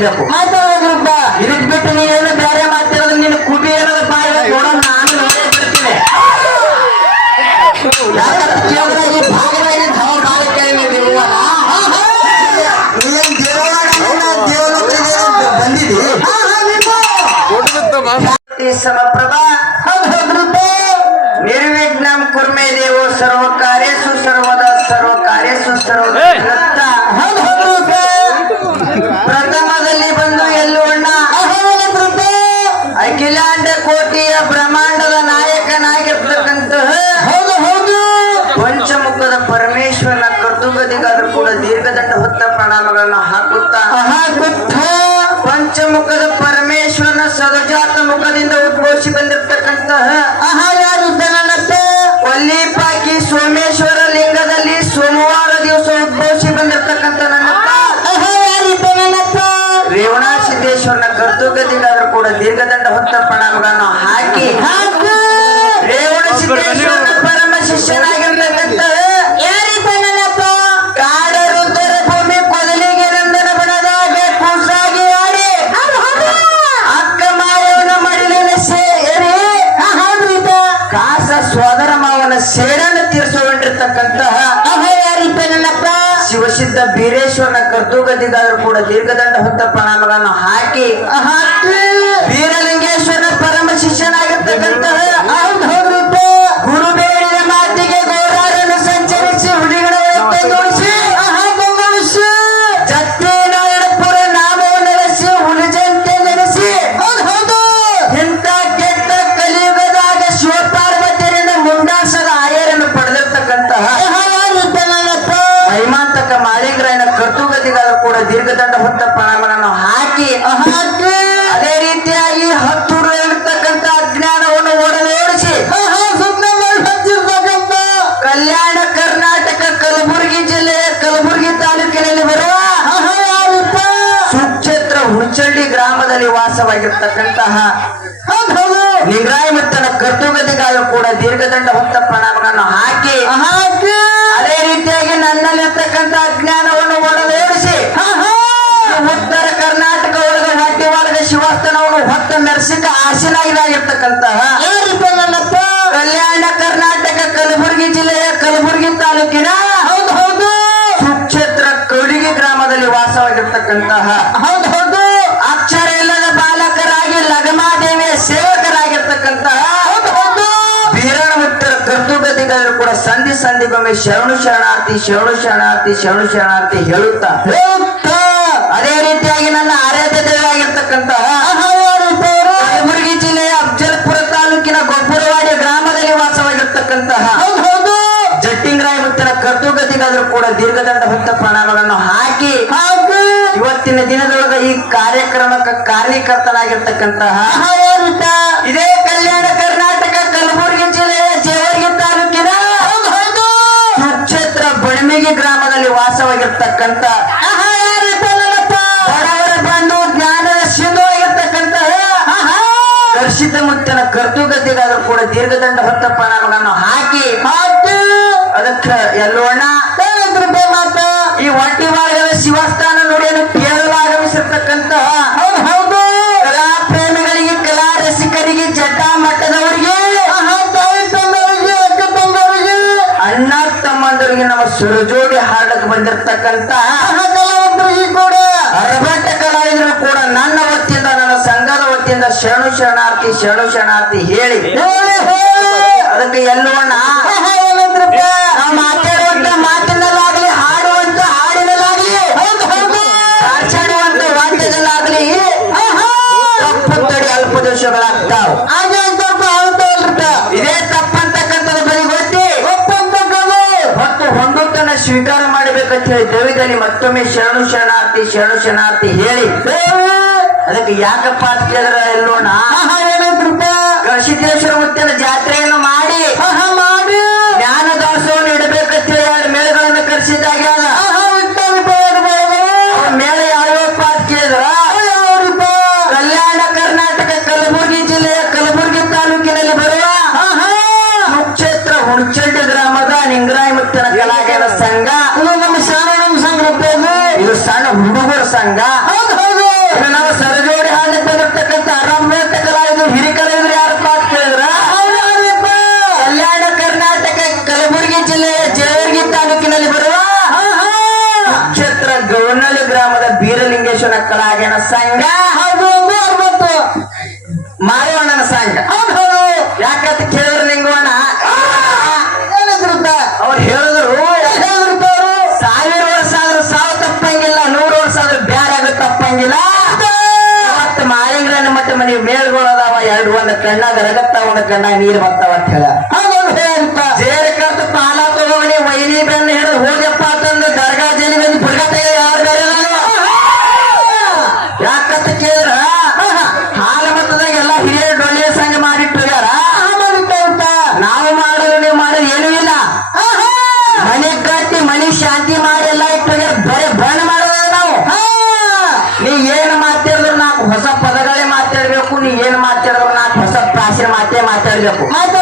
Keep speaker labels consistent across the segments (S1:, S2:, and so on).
S1: ಮಾತಾಡ್ಬೇಕು. ಮಾತಾಡೋದ್ರಪ್ಪ. ಇದಕ್ ಬಿಟ್ಟು ನೀವೇನು ಬೇರೆ ಮಾತಾಡೋದು ನಿನ್ನ ಕುಟಿ ಏನದ ಬಾಯ ನೋಡೋಣ ನಾನು ನೋಡೇ ಬರ್ತೀನಿ ಕೇಳಿದಾಗ
S2: ಭಾಗವಾಗಿ ಬಂದಿದ್ದೀವಿ
S1: ಸಮಪ್ರಭಾ ಪರಮೇಶ್ವರನ ಸದಜಾತ ಮುಖದಿಂದ ಉದ್ಘೋಷಿ ಬಂದಿರತಕ್ಕಂತಹ
S2: ಆಹಾ
S1: ಶಿವಸಿದ್ಧ ಬೀರೇಶ್ವರನ ಕರ್ತುಗದಿಗಾದ್ರೂ ಕೂಡ ದೀರ್ಘದಂಡ ಹೊತ್ತ ಪ್ರಣಾಮಗಳನ್ನು ಹಾಕಿ
S2: ವೀರಲಿಂಗೇಶ್ವರನ
S1: ಬೀರಲಿಂಗೇಶ್ವರನ ಪರಮ ಶಿಷ್ಯನಾಗಿರ್ತಕ್ಕಂತಹ ವಾಸವಾಗಿರ್ತಕ್ಕಂತಹ ನಿಗ್ರಾಯ ಮತ್ತನ ಕೂಡ ದೀರ್ಘದಂಡ ಹೊತ್ತ ಪ್ರಣಾಮಗಳನ್ನು ಹಾಕಿ
S2: ಹಾಕು.
S1: ಅದೇ ರೀತಿಯಾಗಿ ನನ್ನಲ್ಲಿರ್ತಕ್ಕಂಥ ಅಜ್ಞಾನವನ್ನು ಒಡೆದೋಡಿಸಿ ಉತ್ತರ ಕರ್ನಾಟಕ ಒಳಗೆ ಹೊಟ್ಟಿ ಒಳಗ ಶಿವಸ್ಥಾನವನ್ನು ಹೊತ್ತ ಮೆರೆಸಿಕ
S2: ಆಸೀನ ಇದಾಗಿರ್ತಕ್ಕಂತಹ
S1: ಕಲ್ಯಾಣ ಕರ್ನಾಟಕ ಕಲಬುರಗಿ ಜಿಲ್ಲೆಯ ಕಲಬುರಗಿ ತಾಲೂಕಿನ ಕರ್ತುಗತಿಗಳು ಕೂಡ ಸಂಧಿ ಸಂಧಿಗೊಮ್ಮೆ ಶರಣು ಶರಣಾರ್ಥಿ ಶರಣು ಶರಣಾರ್ಥಿ ಶರಣು ಶರಣಾರ್ಥಿ ಹೇಳುತ್ತಾ? ಅದೇ ರೀತಿಯಾಗಿ ನನ್ನ ಆರಾಧ್ಯ
S2: ಯಾರಿದ್ದವರು
S1: ಕಲಬುರಗಿ ಜಿಲ್ಲೆಯ ಅಫ್ಜಲ್ಪುರ ತಾಲೂಕಿನ ಗೊಬ್ಬರವಾಡಿ ಗ್ರಾಮದಲ್ಲಿ ವಾಸವಾಗಿರ್ತಕ್ಕಂತಹ ಜಟ್ಟಿಂಗರಾಯ ಮುತ್ತಿನ ಕರ್ತುಗತಿಗಾದ್ರೂ ಕೂಡ ದೀರ್ಘದಂಡ ಭಕ್ತ ಪ್ರಣಾಮಗಳನ್ನು ಹಾಕಿ ಇವತ್ತಿನ ದಿನದೊಳಗ ಈ ಕಾರ್ಯಕ್ರಮಕ್ಕೆ ಕಾರಣೀಕರ್ತನಾಗಿರ್ತಕ್ಕಂತಹ ಜ್ಞಾನದ ಸಿಂಧು ಆಗಿರ್ತಕ್ಕಂತಹ
S2: ಆಹಾ.
S1: ಕರ್ಷಿತ ಮುತ್ತಿನ ಕರ್ತುಗತಿಗಾದ್ರೂ ಕೂಡ ದೀರ್ಘದಂಡ ಹೊತ್ತ ನಾನು ಹಾಕಿ.
S2: ಹಾಕು
S1: ಅದಕ್ಕೆ ಎಲ್ಲೋಣ
S2: ಮಾತ
S1: ಈ ಹೊಟ್ಟಿ ಭಾಗದ ಶಿವಸ್ಥಾನ ನೋಡಿ ಕೇಳಲು ಆಗಮಿಸಿರ್ತಕ್ಕಂತಹ
S2: ಹೌದು ಹೌದು.
S1: ಕಲಾ ಪ್ರೇಮಿಗಳಿಗೆ ಕಲಾ ರಸಿಕರಿಗೆ ಜಡ್ಡ ಮಟ್ಟದವರಿಗೆ ಅಣ್ಣ ತಮ್ಮಂದರಿಗೆ ನಮ್ಮ ಸುರಜೋಡಿ ಹಾಡಕ್ಕೆ ಬಂದಿರತಕ್ಕಂತ
S2: ಕೂಡ
S1: ಕಲಾವಿದರು ಕೂಡ ನನ್ನ ವತಿಯಿಂದ ನನ್ನ ಸಂಘದ ವತಿಯಿಂದ ಶರಣು ಶರಣಾರ್ಥಿ ಶರಣು ಶರಣಾರ್ಥಿ ಹೇಳಿ. ಅದಕ್ಕೆ ಎಲ್ಲೋಣ ಮಾತಾಡುವಂತ ಮಾತಿನಲ್ಲಾಗ್ಲಿ ಹಾಡುವಂತ ಹಾಡಿನಲ್ಲಾಗ್ಲಿ
S2: ಹೌದು ಹೌದು.
S1: ಆಚರಣುವಂತ ವಾದ್ಯದಲ್ಲಾಗ್ಲಿ
S2: ಆಹಾ
S1: ತಪ್ಪು ತಡಿ ಅಲ್ಪ ದೋಷಗಳಾಗ್ತಾವ. ಇದೇ ತಪ್ಪಂತಕ್ಕಂಥದ್ದು ಬರೀ ಗೊತ್ತಿ?
S2: ಒಪ್ಪಂತ
S1: ಮತ್ತು ಹೊಂದುತನ ಸ್ವೀಕಾರ ಮಾಡಬೇಕಂತ ಹೇಳಿ ಮತ್ತೊಮ್ಮೆ ಶರಣು ಶರಣಾರ್ಥಿ ಶರಣು ಶರಣಾರ್ಥಿ ಹೇಳಿ. ಅದಕ್ಕೆ ಯಾಕಪ್ಪ ಅಂತ ಕೇಳಿದ್ರೆ ಎಲ್ಲೋಣ ನಿಂಗರಾಯ ಮುತ್ತಿನ ಕಲಾಗಾರ ಸಂಘ.
S2: ಇದು ನಮ್ಮ ಶಾರಣ ಸಂಘ
S1: ಇದು ಸಣ್ಣ ಹುಡುಗರ ಸಂಘ.
S2: ಹೌದು ಹೌದು.
S1: ನಾವು ಸರಜೋಡಿ ಹಾಡಿ ಬಂದಿರ್ತಕ್ಕಂಥ ಅರಾಮ್ರೇತ ಕಲಾವಿದರು ಹಿರಿಕಲಾವಿದರು ಯಾರಪ್ಪ ಅಂತ ಕೇಳಿದ್ರ? ಕಲ್ಯಾಣ ಕರ್ನಾಟಕ ಕಲಬುರಗಿ ಜಿಲ್ಲೆಯ ಜೇವರ್ಗಿ ತಾಲೂಕಿನಲ್ಲಿ ಬರುವ
S2: ಆಹಾ
S1: ಕ್ಷೇತ್ರ ಗೌನಳ್ಳಿ ಗ್ರಾಮದ ಬೀರಲಿಂಗೇಶ್ವರ ಕಲಾಗಣ ಸಂಘ.
S2: ಹೌದು.
S1: ಮನೆ ಮೇಲ್ಗೊಳದಾವ ಎರಡು ಒಂದ್ ಕಣ್ಣಾಗ ರಗತ್ತ ಒಂದ್ ಕಣ್ಣಾಗ ನೀರ್ ಬರ್ತಾವ ಅಂತ ಹೇಳ. ಮಾತೇ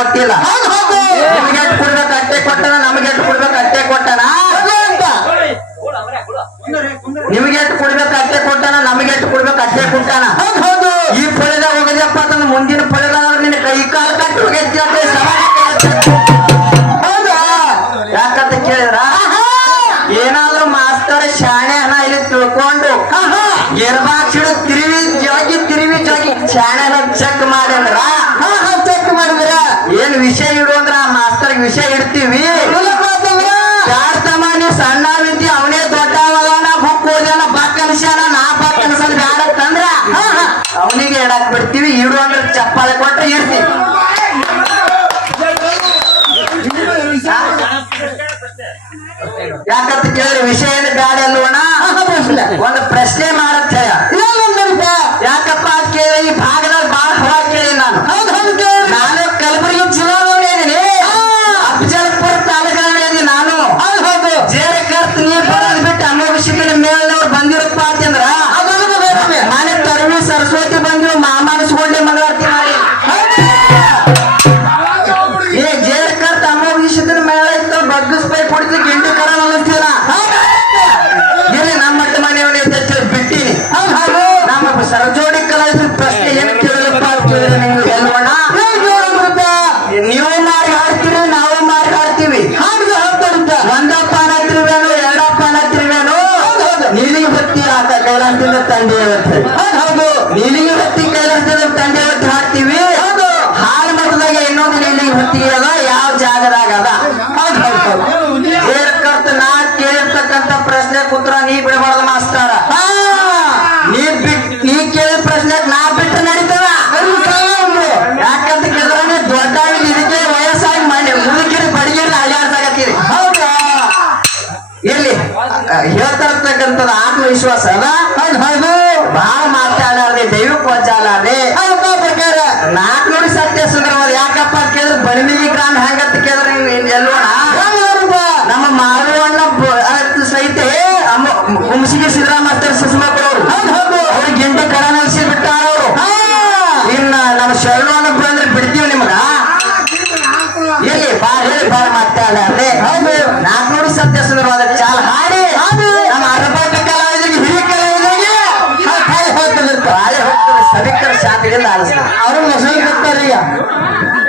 S1: ಕೊಟ್ಟಿಲ್ಲ. ನಿಮ್ಗೆ ಎಷ್ಟು ಕೊಡ್ಬೇಕು ಕೊಟ್ಟನ ನಮ್ಗೆ ಎಷ್ಟು ಕೊಡ್ಬೇಕು ಕೊಟ್ಟನ.
S2: ಅದು ಅಂತ.
S1: ನಿಮ್ಗೆ ಎಷ್ಟು ಕೊಡ್ಬೇಕು ಅಟ್ಟೆ ಕೊಟ್ಟನ ನಮ್ಗೆ ಎಷ್ಟು ಕೊಡ್ಬೇಕು ಅಟ್ಟೆ ಕೊಟ್ಟಾನ.
S2: ಹೌದು
S1: ಈ ಪೊಳೆದಾಗ ಹೋಗದಪ್ಪ ಅಂತಂದ್ರೆ ಮುಂದಿನ ಪೊಳೆದಾಗ ನಿನ್ನ ಕೈ ಕಾಲು ಕಟ್ಟು ಯಾಕಂತ ಕೇಳಿದ್ರ? ಏನಾದ್ರೂ ಮಾಸ್ತರ್ ಶಾಣೆ ಹಣ ಇಲ್ಲಿ ತಿಳ್ಕೊಂಡು ಗೆರ್ಬಾಕ್ಷಿಡು ತಿರುವಿ ಜಾಗಿ ತಿರುವಿ ಜಾಗಿ ಶಾಣೆನ ಚೆಕ್ ಮಾಡ್ಯಂದ್ರ ವಿಷಯ ಇಡ್ತೀವಿ ಯಾರ್ತಮ್ಮ ನೀ ಸಣ್ಣ ವಿದ್ಯೆ ಅವನೇ ದೊಡ್ಡವನ ಬುಕ್ ಓದ್ಯಾನ ಬಕ್ ಅನ್ಸ್ಯಾನ ನಾ ಬಕ್ ಅನ್ಸಲ್ ಬ್ಯಾಡ ತಂದ್ರ ಅವನಿಗೆ ಎಡಕ್ ಬಿಡ್ತೀವಿ ಇಡು ಅಂದ್ರೆ ಚಪ್ಪಾಳೆ ಕೊಟ್ರೆ ಇರ್ತೀವಿ ಯಾಕಂತ ಕೇಳಿದ್ರೆ ವಿಷಯ ಏನು ಬ್ಯಾಡ ಅಲ್ವಣ ಒಂದು ಪ್ರಶ್ನೆ ಕೈಲಾಸದಿಂದ ತಂದೆ ಇವತ್ತು
S2: ಹೌದ್.
S1: ನೀಲಿಗೆ ಹೊತ್ತಿ ಕೈಲಾಸದ ತಂದೆ ಇವತ್ತು ಹಾಕ್ತೀವಿ
S2: ಹೌದು.
S1: ಹಾಲು ಮಠದಾಗ ಇನ್ನೊಂದು ನೀಲಿಗೆ ಹೊತ್ತಿಗೆ ಅದ ಯಾವ ಜಾಗದಾಗ ಅದ?
S2: ಹೌದ್ ಹೌದ್ ಹೌದು.
S1: ಕರ್ತ ನಾ ಕೇಳಿರ್ತಕ್ಕಂಥ ಪ್ರಶ್ನೆ ಕುತ್ರ ನೀ ಬಿಡಬಾರ್ದು ಮಾಸ್ತಾರ. ನೀ ಬಿಟ್ ನೀ ಕೇಳಿದ ಪ್ರಶ್ನೆ ನಾ ಬಿಟ್ಟು
S2: ನಡೀತಾರ
S1: ಯಾಕಂತ ಕೇಳಿದ್ರೆ ದೊಡ್ಡ ಇದಕ್ಕೆ ವಯಸ್ಸಾಗಿ ಮಾಡಿ ಮುದುಕಿರಿ ಬಡಿಗಿರಿ ಅಡ್ಯಾಡ್ಸಾಕತ್ತೀರಿ
S2: ಹೌದಾ.
S1: ಇರ್ಲಿ. ಹೇಳ್ತಾ ಇರ್ತಕ್ಕಂಥದ್ದು ಆತ್ಮವಿಶ್ವಾಸ ಅದ.
S2: ಹೌದ್ ಹೌದು?
S1: ಬಾಳ ಮಾತಾಡಾರ್ದೆ ದೈವಕ್ ವಜ್ಜಾಲಾರ್ದೆ
S2: ಹೌದ ಪ್ರಕಾರ?
S1: ನೋಡಿ ಸತ್ಯ ಸುಂದರವಾದ ಯಾಕಪ್ಪ ಅಂತ ಕೇಳಿದ್ರೆ ಬಣಿಮಿಗಿ ಗ್ರಾಮ ಹೆಂಗಂತ ಕೇಳಿದ್ರೆ ಎಲ್ಲೋಣ ನಮ್ಮ ಮಾರುವಣ್ಣ ಸಹಿತ ಅಮ್ಮ- ಕುಂಸಿಗೆ ಸಿದ್ದರಾಮ ಮಾಸ್ತರ್ ಸುಷ್ಮಾ ಕೊಡೋರು
S2: ಹೌದ್ ಹೌದು.
S1: ಅವ್ರಿಗೆ ಗಿಂಡಿ ಕರ
S2: और मसाला पत्ता रही